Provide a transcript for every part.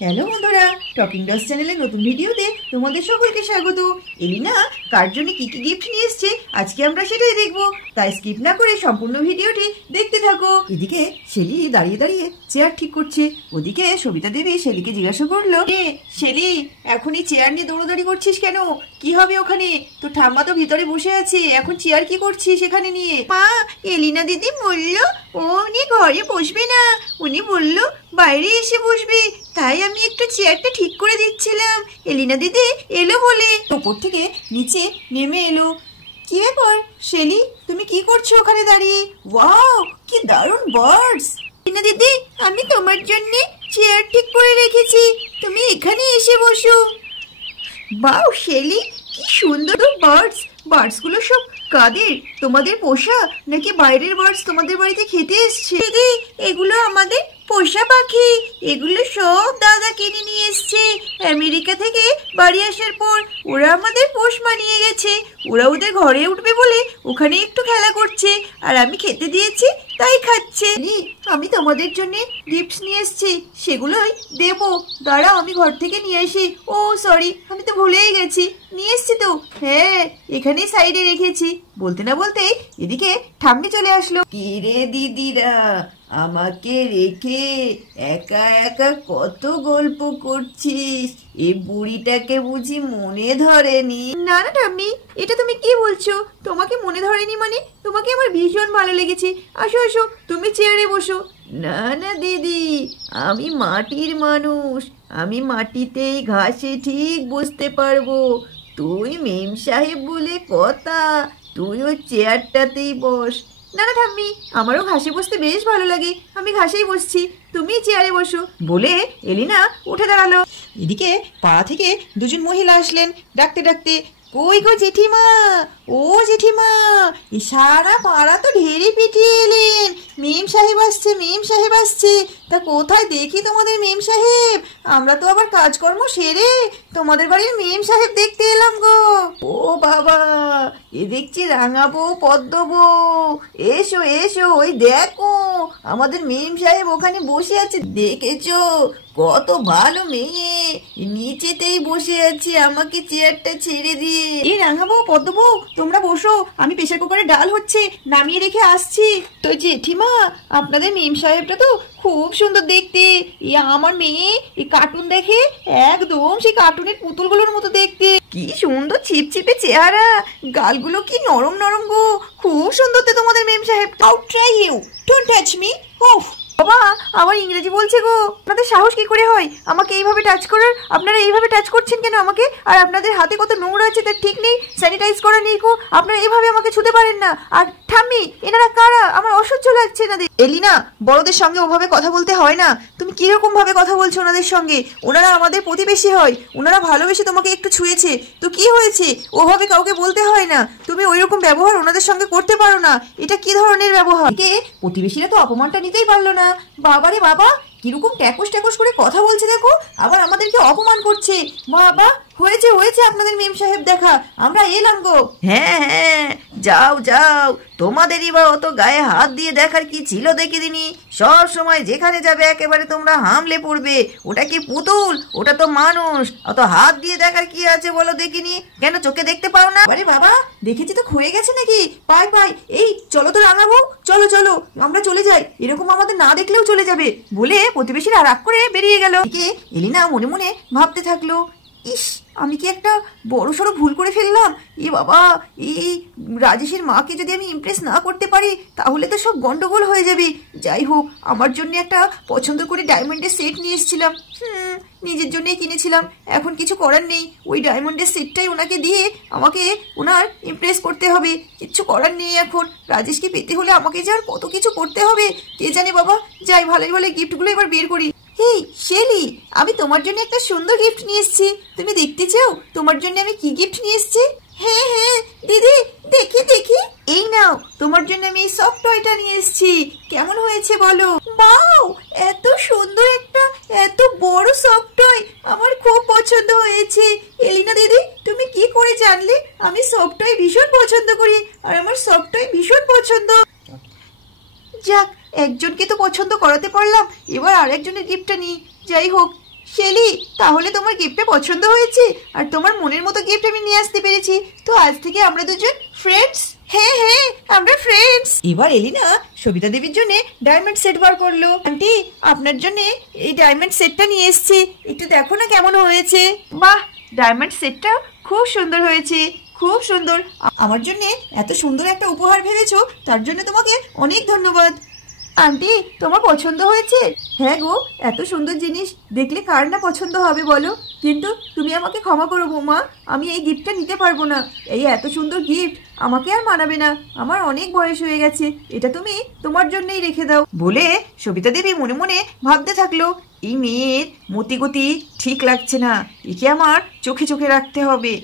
Hello বন্ধুরা, talking dogs চ্যানেলের নতুন ভিডিওতে তোমাদের সকলকে স্বাগত। এলিনা কার জন্য কি কি গিফট নিয়ে এসছে আজকে আমরা সেটাই দেখবো, তাই স্কিপ না করে সম্পূর্ণ ভিডিওটি দেখতে থাকো। এদিকে শেলি দাঁড়িয়ে দাঁড়িয়ে চেয়ার ঠিক করছে, ওদিকে সবিতা দেবী শেলিকে জিজ্ঞাসা করলো, শেলি এখনই চেয়ার নিয়ে দৌড়াদৌড়ি করছিস কেন? কি হবে ওখানে? তো ঠাম্মা তো ভিতরে বসে আছে, এখন চেয়ার কি করছিস এখানে নিয়ে? মা, এলিনা দিদি বললো উনি ঘরে বসবে না, উনি বললো বাইরে এসে বসবে, তাই আমি একটু চেয়ারটা ঠিক করে দিচ্ছিলাম। এলিনা দিদি এলো বলে ওপর থেকে নিচে নেমে এলো। কি ব্যাপার শেলি, তুমি কি করছো ওখানে দাঁড়িয়ে? ওয়াও, কি দারুণ বার্ডস! এলিনা দিদি, আমি তোমার জন্য চেয়ার ঠিক করে রেখেছি, তুমি এখানে এসে বসো। বাও শেলি, কি সুন্দর বার্ডস! বার্ডসগুলো সব কাদের? তোমাদের পোষা নাকি বাইরের বার্ডস তোমাদের বাড়িতে খেতে এসছে? দিদি, এগুলো আমাদের পোষা পাখি, এগুলো সব দাদা কিনে নিয়ে এসছে আমেরিকা থেকে। বাড়ি আসার পর ওরা আমাদের পোষ মানিয়ে গেছে, ওরা ওদের ঘরে উঠবে বলে ওখানে একটু খেলা করছে, আর আমি খেতে দিয়েছি তাই খাচ্ছে। আমি তোমাদের জন্য গিফটস নিয়ে এসছি, সেগুলোই দেবো, দাঁড়াও আমি ঘর থেকে নিয়ে আসি। ও সরি, আমি তো ভুলেই গেছি, নিয়ে এসছি তো, হ্যাঁ এখানে সাইডে রেখেছি। বলতে না বলতেই এদিকে ঠাম্মি চলে আসলো। কি রে দিদিরা, আমাকে রেখে একা একা কত গল্প করছিস? এই বুড়িটাকে বুঝি মনে ধরেনি? না না ঠাম্মি, এটা তুমি কি বলছো? তোমাকে মনে ধরেনি মানে? তোমাকে আমার ভীষণ ভালো লেগেছে। আসো আসো, তুমি চেয়ারে বসো। না না দিদি, আমি মাটির মানুষ, আমি মাটিতেই ঘাসে ঠিক বসতে পারবো। তুই মেম সাহেব বলে কথা, তুই ওই চেয়ারটাতেই বস। না না ঠাম্মি, আমারও ঘাসে বসতে বেশ ভালো লাগে, আমি ঘাসেই বসছি, তুমি চেয়ারে বসো বলে এলিনা উঠে দাঁড়ালো। এদিকে পাড়া থেকে দুজন মহিলা আসলেন ডাকতে ডাকতে। কই গো জেঠিমা, ও জেঠিমা, এই সারা পাড়া তো ঢেরে পিটিয়ে এলেন, মেম সাহেব আসছে, মেম সাহেব আসছে। তা কোথায় দেখি তোমাদের মেম সাহেব? আমরা তো আবার কাজকর্ম সেরে তোমাদের বাড়ির মেম সাহেব দেখতে এলাম গো। ও বাবা, এ দেখছি রাঙা বউ পদ্ম বউ, এসো এসো, ওই দেখো আমাদের মেম সাহেব ওখানে বসে আছে, দেখেছো? কত ভালো মেয়ে, নিচেতেই বসে আছে, আমাকে চেয়ারটা ছেড়ে দিয়ে। এই রাঙাবো পদ্মবু, তোমরা বসো, আমি প্রেসার কুকারে ডাল হচ্ছে নামিয়ে রেখে আসছি। তো জেঠিমা, আপনাদের মেম সাহেবটা তো খুব সুন্দর দেখতে, আমার মেয়ে এই কার্টুন দেখে একদম সেই কার্টুনের পুতুলগুলোর মতো দেখতে। কি সুন্দর ছিপছিপে চেহারা, গালগুলো কি নরম নরম গো, খুব সুন্দর তো তোমাদের মেম সাহেব। Out try you, don't touch me. ওহ বাবা, আবার ইংরেজি বলছে গো। আপনাদের সাহস কি করে হয় আমাকে এইভাবে টাচ করার? আপনারা এইভাবে টাচ করছেন কেন আমাকে? আর আপনাদের হাতে কত নোংরা আছে তার ঠিক নেই, স্যানিটাইজ করা নেই গো, আপনারা এইভাবে আমাকে ছুতে পারেন না। আর ঠাম্মি, এনারা কারা? আমার অসহ্য লাগছে এনাদের। এলিনা, বড়দের সঙ্গে ওভাবে কথা বলতে হয় না, তুমি কিরকম ভাবে কথা বলছো ওনাদের সঙ্গে? ওনারা আমাদের প্রতিবেশী হয়, ওনারা ভালোবেসে তোমাকে একটু ছুঁয়েছে, তো কি হয়েছে? ওভাবে কাউকে বলতে হয় না, তুমি ওই রকম ব্যবহার ওনাদের সঙ্গে করতে পারো না। এটা কি ধরনের ব্যবহার? কে প্রতিবেশীরা তো অপমানটা নিতেই পারলো না। বাবারে বাবা, কিরকম ট্যাকুস ট্যাকুস করে কথা বলছে দেখো, আবার আমাদেরকে অপমান করছে। বাবা, হয়েছে হয়েছে আপনাদের মেম সাহেব দেখা, আমরা এলাম গো। হ্যাঁ হ্যাঁ, যাও যাও, তোমাদেরই বা অত গায়ে হাত দিয়ে দেখার কি ছিল দেখে দিনি? সব সময় যেখানে যাবে একেবারে তোমরা হামলে পড়বে। ওটা কি পুতুল? ওটা তো মানুষ, অত হাত দিয়ে দেখার কি আছে বলো দেখিনি? কেন চোখে দেখতে পাও না? আরে বাবা, দেখেছি তো ক্ষয়ে গেছে নাকি? পাই পাই, এই চলো তো রাঙাবো, চলো চলো আমরা চলে যাই, এরকম আমাদের না দেখলেও চলে যাবে বলে প্রতিবেশীরা রাগ করে বেরিয়ে গেল। এলিনা মনে মনে ভাবতে থাকলো, ইস, আমি কি একটা বড় সড়ো ভুল করে ফেললাম? এ বাবা, এই রাজেশের মাকে যদি আমি ইমপ্রেস না করতে পারি তাহলে তো সব গন্ডগোল হয়ে যাবে। যাই হোক, আমার জন্য একটা পছন্দ করে ডায়মন্ডের সেট নিয়ে এসেছিলাম, নিজের জন্যই কিনেছিলাম, এখন কিছু করার নেই, ওই ডায়মন্ডের সেটটাই ওনাকে দিয়ে আমাকে ওনার ইমপ্রেস করতে হবে, কিচ্ছু করার নেই। এখন রাজেশকে পেতে হলে আমাকে যে আর কত কিছু করতে হবে কে জানে বাবা। যাই, ভালোই ভালো গিফটগুলো এবার বের করি। হেই শেলি, আমি তোমার জন্য একটা সুন্দর গিফট নিয়ে এসেছি, তুমি দেখতে চাও তোমার জন্য আমি কি গিফট নিয়ে এসেছি? হ্যাঁ হ্যাঁ দিদি, দেখি দেখি। এই নাও, তোমার জন্য আমি এই সফট টয়টা নিয়ে এসেছি, কেমন হয়েছে বলো? ওয়াও, এত সুন্দর একটা এত বড় সফট টয়, আমার খুব পছন্দ হয়েছে। এলিনা দিদি, তুমি কি করে জানলে আমি সফট টয় ভীষণ পছন্দ করি, আর আমার সফট টয় ভীষণ পছন্দ? যাক, একজনকে তো পছন্দ করাতে পারলাম, এবার আরেকজনের গিফটটা নিই। যাই হোক, শেলি, তাহলে তোমার গিফটটা পছন্দ হয়েছে আর তোমার মনের মতো গিফট আমি নিয়ে আসতে পেরেছি। তো আজ থেকে আমরা দুজন ফ্রেন্ডস। হ্যাঁ হ্যাঁ, আমরা ফ্রেন্ডস। এবার এলিনা সবিতা দেবীর জন্য ডায়মন্ড সেট বার করলো। আন্টি, আপনার জন্য এই ডায়মন্ড সেটটা নিয়ে এসেছি, একটু দেখো না কেমন হয়েছে। বাহ, ডায়মন্ড সেটটা খুব সুন্দর হয়েছে, খুব সুন্দর। আমার জন্য এত সুন্দর একটা উপহার ভেবেছো, তার জন্য তোমাকে অনেক ধন্যবাদ। আন্টি, তোমার পছন্দ হয়েছে? হ্যাঁ গো, এত সুন্দর জিনিস দেখলে কার না পছন্দ হবে বলো। কিন্তু তুমি আমাকে ক্ষমা করো বৌমা, আমি এই গিফটটা নিতে পারবো না। এই এত সুন্দর গিফট আমাকে আর মানাবে না, আমার অনেক বয়স হয়ে গেছে, এটা তুমি তোমার জন্যই রেখে দাও। বলে সবিতা দেবী মনে মনে ভাবতে থাকলো, এই মেয়ের মতিগতি ঠিক লাগছে না, একে আমার চোখে চোখে রাখতে হবে।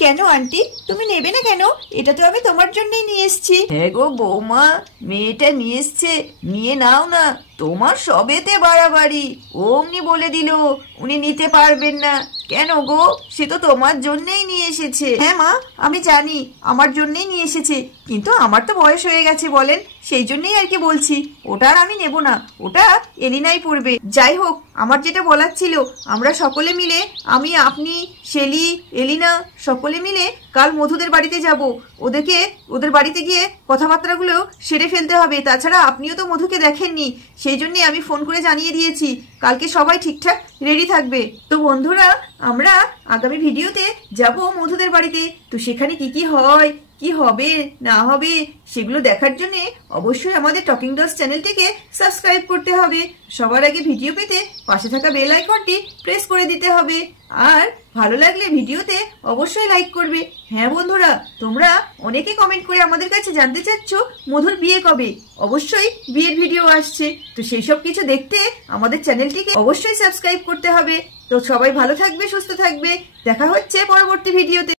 কেন আন্টি, তুমি নেবে না কেন? এটা তো আমি তোমার জন্যই নিয়ে এসেছি। হ্যাঁ গো বৌমা, মেয়েটা নিয়ে এসছে, নিয়ে নাও না। তোমার সবেতে বাড়াবাড়ি, অমনি বলে দিল উনি নিতে পারবেন না। কেন গো, সে তো তোমার জন্যই নিয়ে এসেছে। হ্যাঁ মা, আমি জানি আমার জন্যই নিয়ে এসেছে, কিন্তু আমার তো বয়স হয়ে গেছে বলেন, সেই জন্যই আর কি বলছি। ওটা আর আমি নেব না, ওটা এলিনাই পড়বে। যাই হোক, আমার যেটা বলার ছিল, আমরা সকলে মিলে, আমি, আপনি, শেলি, এলিনা সকলে মিলে কাল মধুদের বাড়িতে যাব। ওদের বাড়িতে গিয়ে কথাবার্তাগুলো সেরে ফেলতে হবে। তাছাড়া আপনিও তো মধুকে দেখেননি, সেই জন্যই আমি ফোন করে জানিয়ে দিয়েছি কালকে সবাই ঠিকঠাক রেডি থাকবে। তো বন্ধুরা, আমরা আগামী ভিডিওতে যাব মধুদের বাড়িতে। তো সেখানে কি কি হয়, কি হবে না হবে, সেগুলো দেখার জন্য অবশ্যই আমাদের টকিং ডলস চ্যানেলটিকে সাবস্ক্রাইব করতে হবে। সবার আগে ভিডিও পেতে পাশে থাকা বেল আইকনটি প্রেস করে দিতে হবে। আর ভালো লাগলে ভিডিওতে অবশ্যই লাইক করবে। হ্যাঁ বন্ধুরা, তোমরা অনেকে কমেন্ট করে আমাদের কাছে জানতে চাচ্ছ মধুর বিয়ে কবে। অবশ্যই বিয়ের ভিডিও আসছে, তো সেই সব কিছু দেখতে আমাদের চ্যানেলটিকে অবশ্যই সাবস্ক্রাইব করতে হবে। তো সবাই ভালো থাকবে, সুস্থ থাকবে, দেখা হচ্ছে পরবর্তী ভিডিওতে।